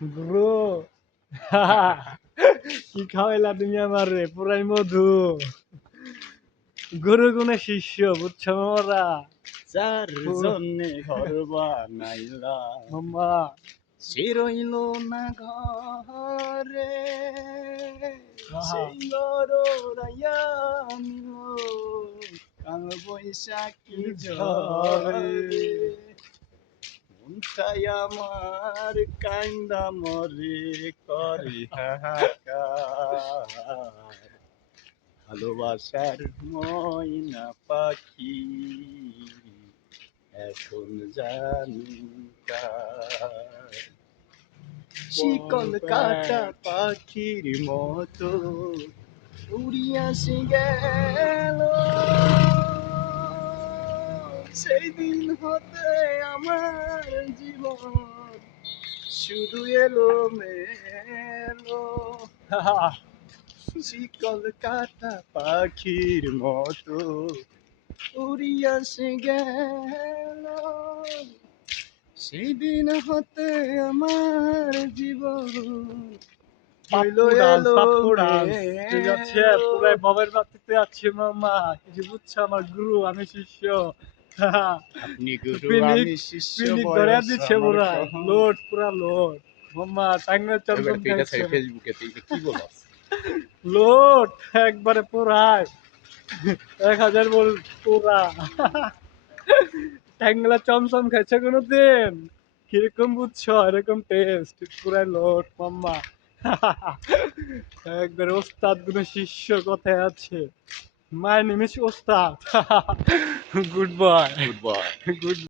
Bro. কি খাওয়াইলা তুমি আমারে? পুরাই মধু। গুরু গুণে শিষ্য বুঝছ মোরা যার জন্যে ঘর বানাইলাম মাম্মা সে রইল না ঘরে। সেই নিল কাল বৈশাখী ঝরে মনটাই আমার কান্দা মরে করে হাহাকার ভালোবাসার ময়না পাখি এখন জানি। শিকল কাটা পাখির মতো উড়িয়া সে গেল সেই দিন হতে আমার জীবন শুধু এলো মেলো শিকল কাটা পাখির মতো উড়িয়া সে গেল। সেই দিন হতে আমার জীবন পুরাই বাবার বাতিতে আছে মামা। কিছু বুঝছ আমার গুরু আমি শিষ্য। লোড পুরা লোড। টাঙ্গা ফেসবুকে কি লোড একবারে পুরাই। এক হাজার বল পুরা। ট্যাংলা চমচম খাইছে কোনোদিন। কীরকম বুঝছ? এরকম টেস্ট পুরাই লোড মাম্মা। একবার ওস্তাদগুলো শিষ্য কথায় আছে। My name is Ostad. Goodbye. Goodbye. Goodbye.